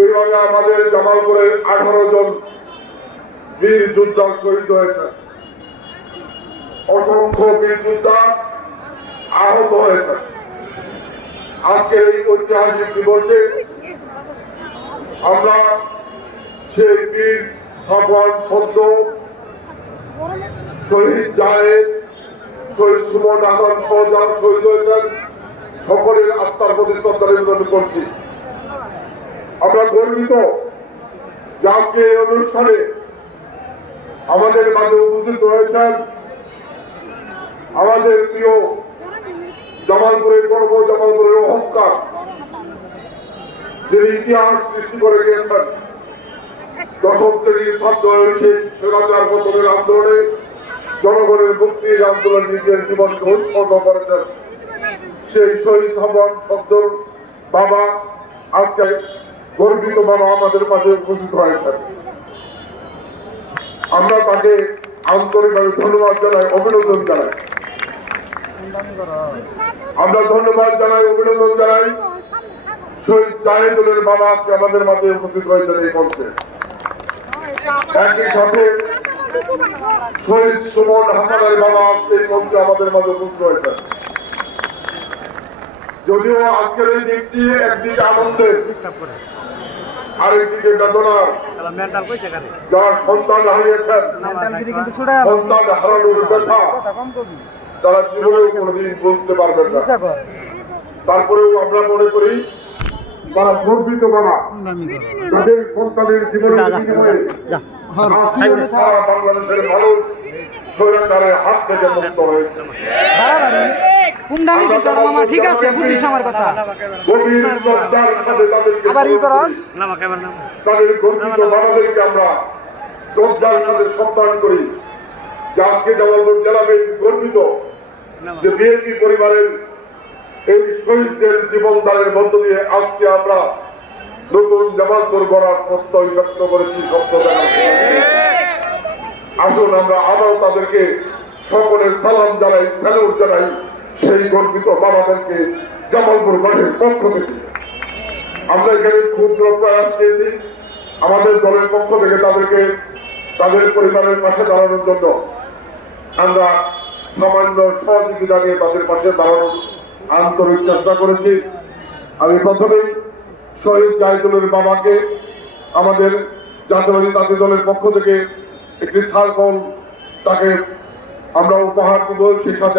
এইভাবে আমাদের জামালপুরের 18 জন বীর যোদ্ধা শহীদ হয়েছে, অসংখ্য বীর যোদ্ধা আহত হয়েছে। আজকের এই ঐতিহাসিক দিবসে আমরা সেই বীর সাফওয়ান সদ্য, শহীদ জায়েদ, শহীদ সুমন হাসান সহ যারা শহীদ হয়েছেন সকলের আত্মার প্রতি শ্রদ্ধা নিবেদন করছি। আমরা গর্বিত যে আজকে এই অনুষ্ঠানে আমাদের মাঝে উপস্থিত রয়েছেন আমাদের প্রিয় জামালপুরের গর্ব, জামালপুরের অহংকার, যিনি ইতিহাস সৃষ্টি করে গিয়েছেন। দশম শ্রেণীর ছাত্র সেই স্বৈরাচার পতনের আন্দোলনে জনগণের মুক্তির আন্দোলন নিজের জীবনকে উৎসর্গ করেছেন সেই শহীদ সাফওয়ান সদ্দর বাবা আজকে গর্বিত বাবা আমাদের মাঝে উপস্থিত হয়েছেন। আমরা তাকে আন্তরিকভাবে ধন্যবাদ জানাই, অভিনন্দন জানাই। আমরা ধন্যবাদ জানাই, অভিনন্দন জানাই। শহীদ জাহেদুলের বাবা আজকে আমাদের মাঝে উপস্থিত হয়েছেন এই মঞ্চে। একই সাথে শহীদ সুমন হাসানের বাবা আজকে এই মঞ্চে আমাদের মাঝে উপস্থিত হয়েছেন। যদিও আজকের এই দিকটি একদিকে আনন্দের, আরেকদিকে বেদনার। যারা সন্তান হারিয়েছেন, সন্তান হারানোর ব্যথা তারা জীবনেও কোনোদিন বুঝতে পারবেন না। তারপরেও আমরা মনে করি তারা গর্বিত বাবা, তাদের সন্তানের জীবনের বিনিময়ে সারা বাংলাদেশের মানুষ স্বৈরাচারের হাত থেকে মুক্ত হয়েছে। ঠিক আছে, বুঝিস আমার কথা। গভীর শ্রদ্ধার সাথে তাদের গর্বিত বাবাদেরকে আমরা শ্রদ্ধার সাথে সম্মান করি। যে আজকে জামালপুর জেলা বিএনপি গর্বিত যে বিএনপি পরিবারের এই শহীদদের জীবনদানের মধ্য দিয়ে আজকে আমরা নতুন জামালপুর গড়ার প্রত্যয় ব্যক্ত করেছি। আসুন আমরা আবারও তাদেরকে সকলের সালাম জানাই, স্যালুট জানাই সেই গর্বিত বাবাদেরকে জামালপুর মাঠের পক্ষ থেকে। আমরা এখানে ক্ষুদ্র প্রয়াস পেয়েছি আমাদের দলের পক্ষ থেকে তাদেরকে তাদের পরিবারের পাশে দাঁড়ানোর জন্য আমরা সামান্য সহযোগিতা নিয়ে তাদের পাশে দাঁড়ানোর আন্তরিক চেষ্টা করেছি। আমি প্রথমেই শহীদ জাহেদুলের বাবাকে আমাদের জাতীয়তাবাদী দলের পক্ষ থেকে একটি সার্কল তাকে আমরা উপহার দিব। সেই সাথে